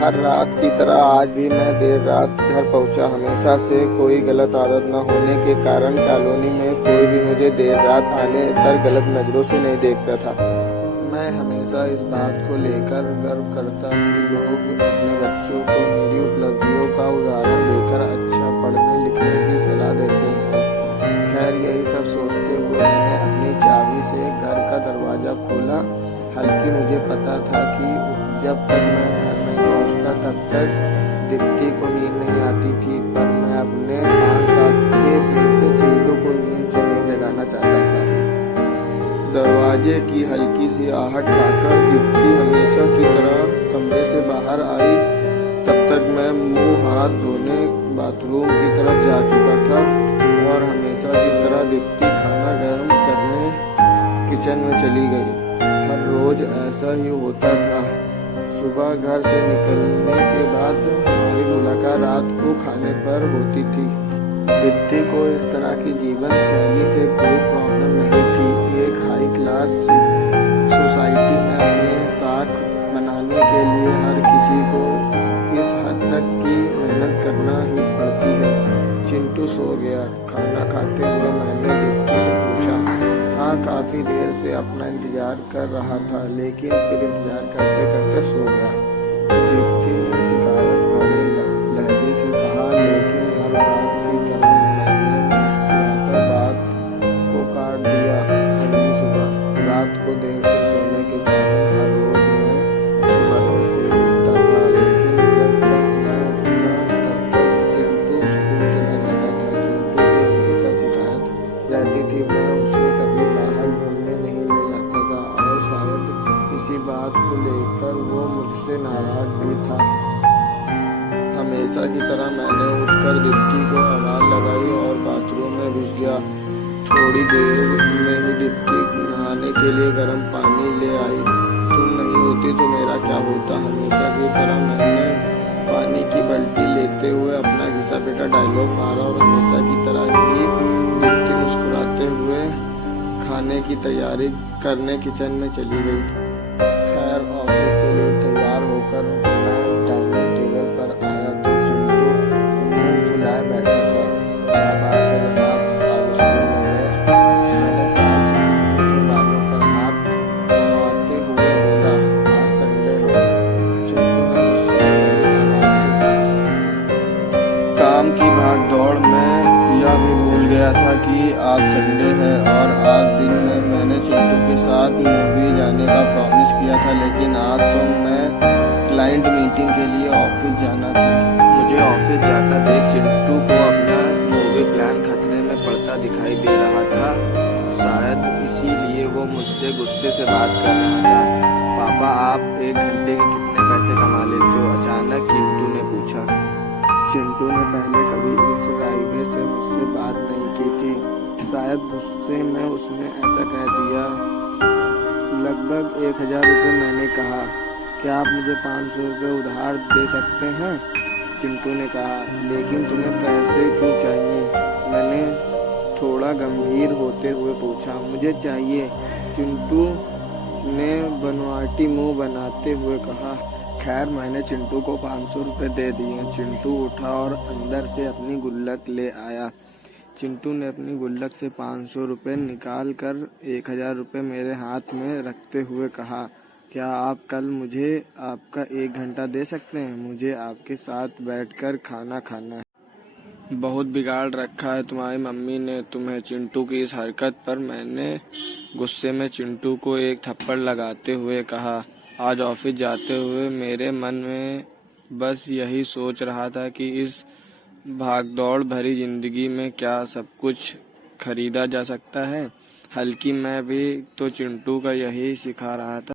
हर रात की तरह आज भी मैं देर रात घर पहुंचा। हमेशा से कोई गलत आदत न होने के कारण कॉलोनी में कोई भी मुझे देर रात आने पर गलत नजरों से नहीं देखता था। मैं हमेशा इस बात को लेकर गर्व करता कि लोग अपने बच्चों को मेरी उपलब्धियों का उदाहरण देकर अच्छा पढ़ने लिखने की सलाह देते हैं। खैर, यही सब सोचते हुए मैंने अपनी चाबी से घर का दरवाजा खोला। हालांकि मुझे पता था कि जब तक मैं घर नहीं पहुंचता तब तक दीप्ति को नींद नहीं आती थी, पर मैं अपने 5 साल के बेटे चिंटू को नींद से नहीं जगाना चाहता था। दरवाजे की हल्की सी आहट पाकर दीप्ति हमेशा की तरह कमरे से बाहर आई। तब तक मैं मुंह हाथ धोने बाथरूम की तरफ जा चुका था और हमेशा की तरह दीप्ति खाना गर्म करने किचन में चली गई। हर रोज ऐसा ही होता था। सुबह घर से निकलने के बाद हमारी मुलाकात रात को खाने पर होती थी। दीप्ति को इस तरह की जीवन शैली से कोई प्रॉब्लम नहीं थी। एक हाई क्लास सोसाइटी में अपने साख बनाने के लिए हर किसी को इस हद तक की मेहनत करना ही पड़ती है। चिंटू सो गया। खाना खाते हुए मैंने दीप्ति से पूछा। हाँ, काफी देर से अपना इंतजार कर रहा था, लेकिन फिर इंतजार करते करते सो गया। दीप्ति ने शिकायत भरे लहजे से कहा, लेकिन हर बात की तरह मैंने मुस्कुराकर बात को काट दिया। अगली सुबह रात को देर से सोने के कारण हर रोज मैं सुबह देर से उठता था, लेकिन जब तक मैं उठता तब तक चिंटू स्कूल चला जाता था। चिंटू की हमेशा शिकायत रहती थी मैं उसे कभी बाहर घूमने नहीं ले जाता था, और शायद इसी बात को लेकर वो मुझसे नाराज भी था। हमेशा की तरह मैंने उठकर दीप्ति को आवाज लगाई और बाथरूम में घुस गया। थोड़ी देर में ही दीप्ति नहाने के लिए गर्म पानी ले आई। तुम नहीं होती तो मेरा क्या होता। हमेशा की तरह मैंने पानी की बाल्टी लेते हुए अपना घिसा पिटा डायलॉग मारा और हमेशा की तरह ही दीप्ति मुस्कुराते हुए खाने की तैयारी करने किचन में चली गई। खैर, ऑफिस के लिए तैयार होकर मैं डाइनिंग टेबल पर आया तो चिंटू मुंह फुलाए बैठा था। क्या बात है जनाब, आज स्कूल नहीं गए? मैंने प्यार से चिंटू के बालों पर हाथ घुमाते हुए बोला, आज संडे है। चिंटू ने गुस्से भरी आवाज से कहा। काम की भाग दौड़ में यह भी भूल गया था कि आज संडे है, और आज दिन में मैंने चिंटू के साथ मूवी जाने का प्रॉमिस किया था, लेकिन आज तो मैं क्लाइंट मीटिंग के लिए ऑफिस जाना था। मुझे ऑफिस जाता देख चिंटू को अपना मूवी प्लान खतरे में पड़ता दिखाई दे रहा था। शायद इसीलिए वो मुझसे गुस्से से बात कर रहा था। पापा, आप 1 घंटे के कितने पैसे कमा लेते हो? अचानक चिंटू ने पूछा। चिंटू ने पहले कभी इस राइवे से मुझसे बात नहीं की थी। शायद गुस्से में उसने ऐसा कह दिया। लगभग 1000 रुपये, मैंने कहा। क्या आप मुझे 500 रुपये उधार दे सकते हैं? चिंटू ने कहा। लेकिन तुम्हें पैसे क्यों चाहिए? मैंने थोड़ा गंभीर होते हुए पूछा। मुझे चाहिए, चिंटू ने बनवाटी मुंह बनाते हुए कहा। खैर, मैंने चिंटू को 500 रुपये दे दिए। चिंटू उठा और अंदर से अपनी गुल्लक ले आया। चिंटू ने अपनी गुल्लक से 500 रुपये निकाल कर 1000 रुपये मेरे हाथ में रखते हुए कहा, क्या आप कल मुझे आपका 1 घंटा दे सकते हैं? मुझे आपके साथ बैठकर खाना खाना है। बहुत बिगाड़ रखा है तुम्हारी मम्मी ने तुम्हें। चिंटू की इस हरकत पर मैंने गुस्से में चिंटू को एक थप्पड़ लगाते हुए कहा। आज ऑफिस जाते हुए मेरे मन में बस यही सोच रहा था कि इस भागदौड़ भरी जिंदगी में क्या सब कुछ खरीदा जा सकता है। हल्की मैं भी तो चिंटू का यही सिखा रहा था।